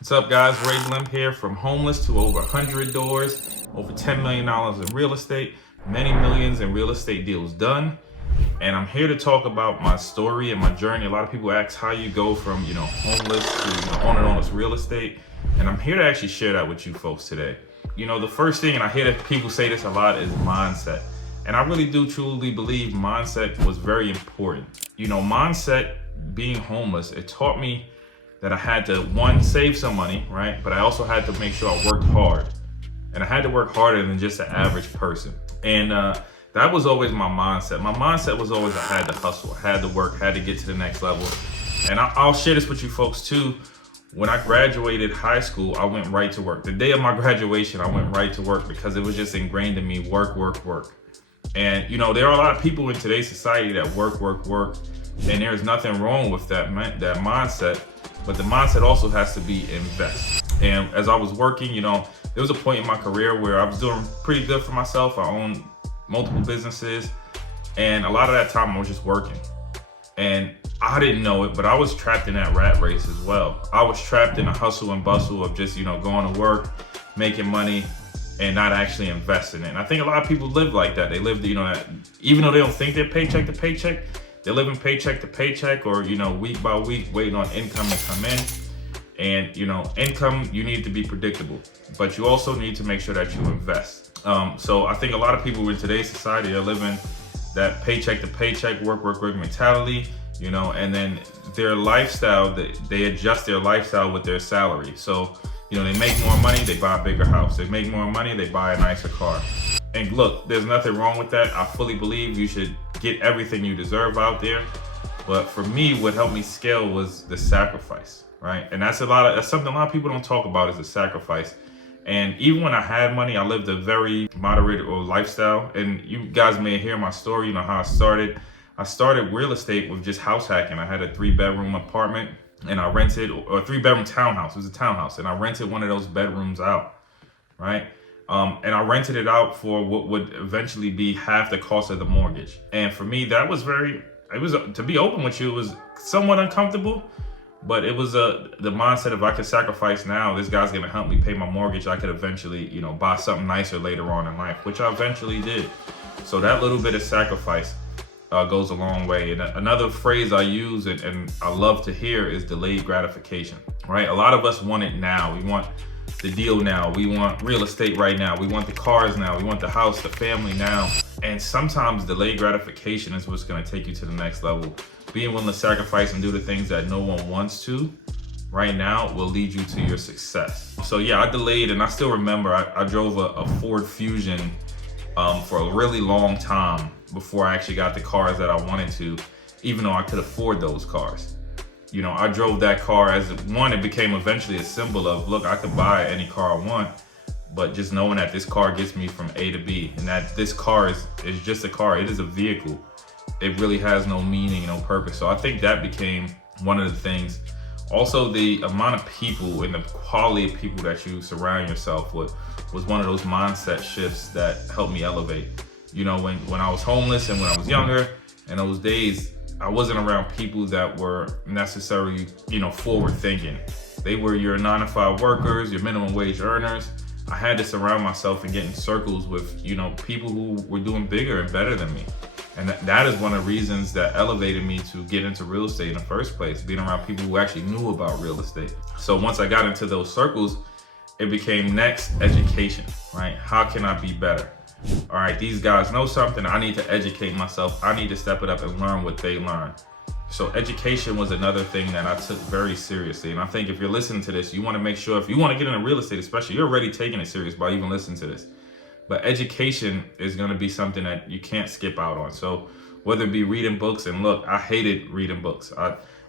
What's up, guys? Ray Blimp here, from homeless to over 100 doors, over $10 million in real estate, many millions in real estate deals done. And I'm here to talk about my story and my journey. A lot of people ask how you go from, homeless to owning all this real estate. And I'm here to actually share that with you folks today. The first thing, and I hear that people say this a lot, is mindset. And I really do truly believe mindset was very important. Mindset, being homeless, it taught me that I had to, one, save some money, right? But I also had to make sure I worked hard. And I had to work harder than just an average person. And that was always my mindset. My mindset was always I had to hustle, I had to work, had to get to the next level. And I'll share this with you folks too. When I graduated high school, I went right to work. The day of my graduation, I went right to work because it was just ingrained in me, work, work, work. And there are a lot of people in today's society that work, work, work. And there's nothing wrong with that mindset. But the mindset also has to be invest. And as I was working, there was a point in my career where I was doing pretty good for myself. I owned multiple businesses, and a lot of that time I was just working. And I didn't know it, but I was trapped in that rat race as well. I was trapped in a hustle and bustle of just, going to work, making money, and not actually investing in it. And I think a lot of people live like that. They live, even though they don't think they're paycheck to paycheck, they're living paycheck to paycheck, or week by week, waiting on income to come in. And income, you need to be predictable, but you also need to make sure that you invest. So I think a lot of people in today's society are living that paycheck to paycheck, work, work, work mentality. And then their lifestyle, they adjust their lifestyle with their salary. So they make more money, they buy a bigger house. They make more money, they buy a nicer car. And look, there's nothing wrong with that. I fully believe you should get everything you deserve out there. But for me, what helped me scale was the sacrifice, right? And that's something a lot of people don't talk about, is the sacrifice. And even when I had money, I lived a very moderate lifestyle. And you guys may hear my story, how I started. I started real estate with just house hacking. I had a 3-bedroom apartment, and I rented, or a 3-bedroom townhouse. It was a townhouse, and I rented one of those bedrooms out, right? And I rented it out for what would eventually be half the cost of the mortgage. And for me, to be open with you, it was somewhat uncomfortable, but it was the mindset of, I could sacrifice now, this guy's gonna help me pay my mortgage. I could eventually, buy something nicer later on in life, which I eventually did. So that little bit of sacrifice goes a long way. And another phrase I use and I love to hear is delayed gratification, right? A lot of us want it now. We want the deal now. We want real estate right now. We want the cars now. We want the house, the family now. And sometimes delayed gratification is what's going to take you to the next level. Being willing to sacrifice and do the things that no one wants to right now will lead you to your success. So yeah, I delayed, and I still remember I drove a Ford Fusion for a really long time before I actually got the cars that I wanted to, even though I could afford those cars. I drove that car as one, it became eventually a symbol of, look, I could buy any car I want, but just knowing that this car gets me from A to B, and that this car is just a car. It is a vehicle. It really has no meaning, no purpose. So I think that became one of the things. Also, the amount of people and the quality of people that you surround yourself with was one of those mindset shifts that helped me elevate. When I was homeless and when I was younger, in those days, I wasn't around people that were necessarily, forward thinking. They were your 9-to-5 workers, your minimum wage earners. I had to surround myself and get in circles with, people who were doing bigger and better than me. And that is one of the reasons that elevated me to get into real estate in the first place, being around people who actually knew about real estate. So once I got into those circles, it became next education, right? How can I be better? All right, these guys know something. I need to educate myself. I need to step it up and learn what they learn. So education was another thing that I took very seriously. And I think if you're listening to this, you want to make sure, if you want to get into real estate especially, you're already taking it serious by even listening to this. But education is going to be something that you can't skip out on. So whether it be reading books, and look, I hated reading books.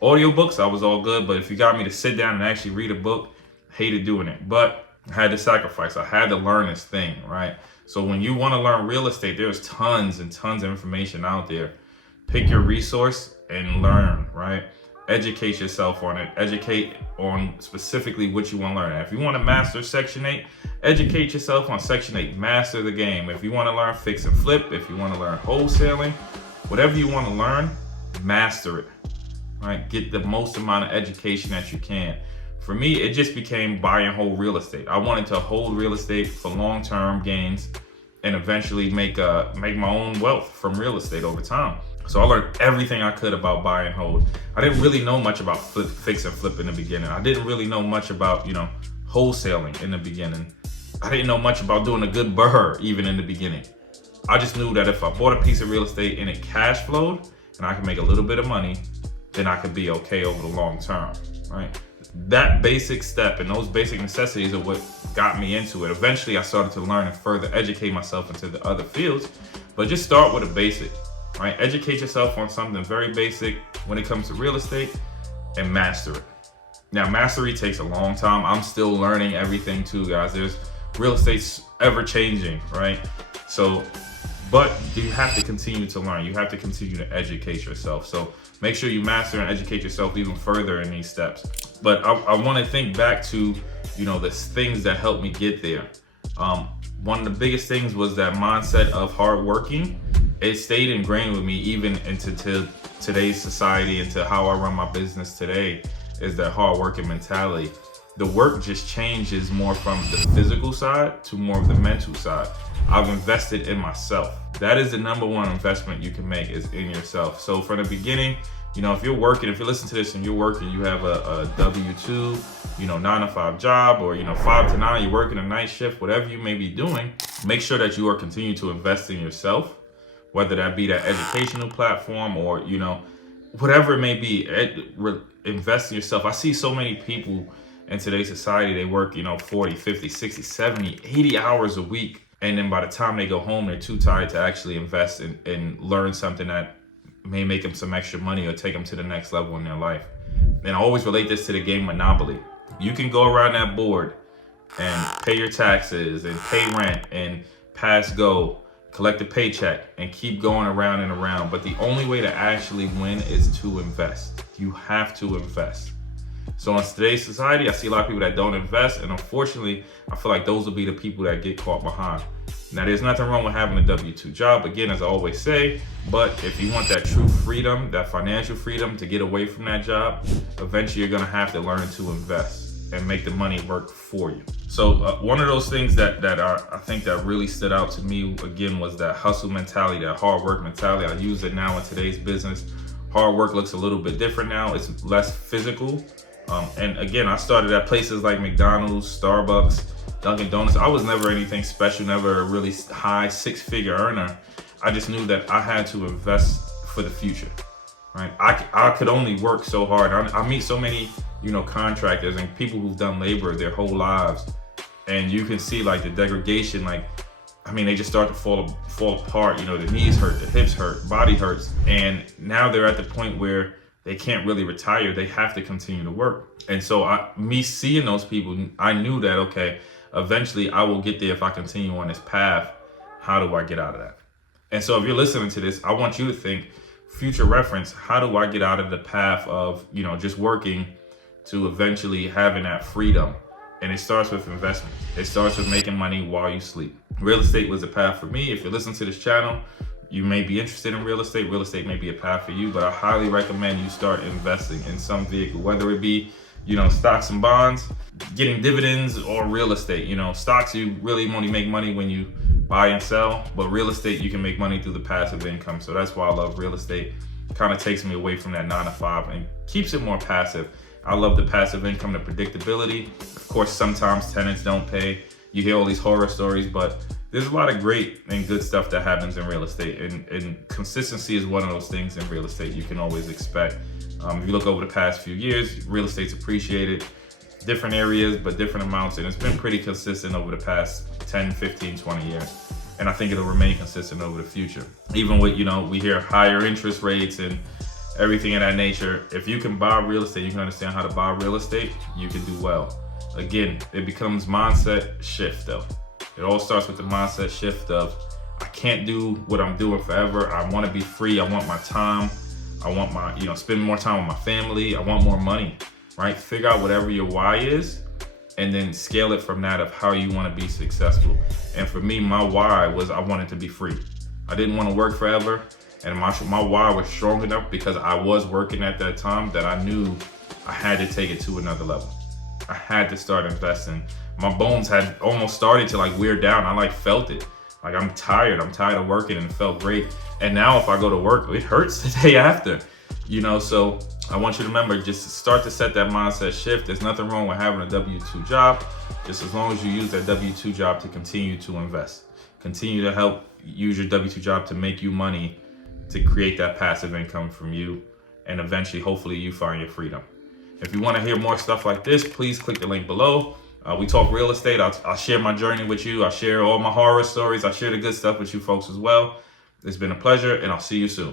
Audiobooks, I was all good. But if you got me to sit down and actually read a book, hated doing it. But I had to sacrifice. I had to learn this thing, right? So when you want to learn real estate, there's tons and tons of information out there. Pick your resource and learn, right? Educate yourself on it. Educate on specifically what you want to learn. If you want to master Section 8, educate yourself on Section 8. Master the game. If you want to learn fix and flip, if you want to learn wholesaling, whatever you want to learn, master it, right? Get the most amount of education that you can. For me, it just became buy and hold real estate. I wanted to hold real estate for long-term gains and eventually make my own wealth from real estate over time. So I learned everything I could about buy and hold. I didn't really know much about fix and flip in the beginning. I didn't really know much about, wholesaling in the beginning. I didn't know much about doing a good BRRRR even in the beginning. I just knew that if I bought a piece of real estate and it cash flowed and I could make a little bit of money, then I could be okay over the long term, right? That basic step and those basic necessities are what got me into it. Eventually, I started to learn and further educate myself into the other fields, but just start with a basic, right? Educate yourself on something very basic when it comes to real estate and master it. Now, mastery takes a long time. I'm still learning everything too, guys. Real estate's ever changing, right? So, but you have to continue to learn. You have to continue to educate yourself. So make sure you master and educate yourself even further in these steps. But I want to think back to, the things that helped me get there. One of the biggest things was that mindset of hard working. It stayed ingrained with me even into today's society, into how I run my business today, is that hard working mentality. The work just changes more from the physical side to more of the mental side. I've invested in myself. That is the number one investment you can make, is in yourself. So from the beginning, if you're working, if you listen to this and you're working, you have a W-2, 9-to-5 job, or 5 to 9, you're working a night shift, whatever you may be doing, make sure that you are continuing to invest in yourself, whether that be that educational platform or, whatever it may be, invest in yourself. I see so many people in today's society, they work, 40, 50, 60, 70, 80 hours a week. And then by the time they go home, they're too tired to actually invest and learn something that may make them some extra money or take them to the next level in their life. And I always relate this to the game Monopoly. You can go around that board and pay your taxes and pay rent and pass go, collect a paycheck, and keep going around and around. But the only way to actually win is to invest. You have to invest. So in today's society, I see a lot of people that don't invest, and unfortunately, I feel like those will be the people that get caught behind. Now, there's nothing wrong with having a W-2 job, again, as I always say, but if you want that true freedom, that financial freedom to get away from that job, eventually you're gonna have to learn to invest and make the money work for you. So one of those things that I think that really stood out to me, again, was that hustle mentality, that hard work mentality. I use it now in today's business. Hard work looks a little bit different now. It's less physical. And again, I started at places like McDonald's, Starbucks, Dunkin' Donuts. I was never anything special, never a really high six-figure earner. I just knew that I had to invest for the future, right? I could only work so hard. I meet so many, contractors and people who've done labor their whole lives, and you can see like the degradation. They just start to fall apart. The knees hurt, the hips hurt, body hurts, and now they're at the point where they can't really retire. They have to continue to work. And so me seeing those people, I knew that, okay, eventually I will get there if I continue on this path. How do I get out of that? And so if you're listening to this, I want you to think, future reference, how do I get out of the path of, just working to eventually having that freedom? And it starts with investment. It starts with making money while you sleep. Real estate was a path for me. If you're listening to this channel, you may be interested in real estate. Real estate may be a path for you, but I highly recommend you start investing in some vehicle, whether it be, stocks and bonds, getting dividends, or real estate. Stocks, you really only make money when you buy and sell, but real estate, you can make money through the passive income. So that's why I love real estate. Kind of takes me away from that 9-to-5 and keeps it more passive. I love the passive income, the predictability. Of course, sometimes tenants don't pay. You hear all these horror stories, but there's a lot of great and good stuff that happens in real estate, and consistency is one of those things in real estate you can always expect. If you look over the past few years, real estate's appreciated, different areas, but different amounts, and it's been pretty consistent over the past 10, 15, 20 years. And I think it'll remain consistent over the future. Even with, we hear higher interest rates and everything of that nature. If you can buy real estate, you can understand how to buy real estate, you can do well. Again, it becomes mindset shift though. It all starts with the mindset shift of, I can't do what I'm doing forever. I want to be free. I want my time. I want my, spend more time with my family. I want more money, right? Figure out whatever your why is, and then scale it from that of how you want to be successful. And for me, my why was I wanted to be free. I didn't want to work forever. And my why was strong enough because I was working at that time that I knew I had to take it to another level. I had to start investing. My bones had almost started to like wear down. I like felt it. Like I'm tired of working, and it felt great. And now if I go to work, it hurts the day after, so I want you to remember, just start to set that mindset shift. There's nothing wrong with having a W-2 job, just as long as you use that W-2 job to continue to invest. Continue to help use your W-2 job to make you money, to create that passive income from you, and eventually, hopefully, you find your freedom. If you want to hear more stuff like this, please click the link below. We talk real estate. I'll share my journey with you. I'll share all my horror stories. I'll share the good stuff with you folks as well. It's been a pleasure, and I'll see you soon.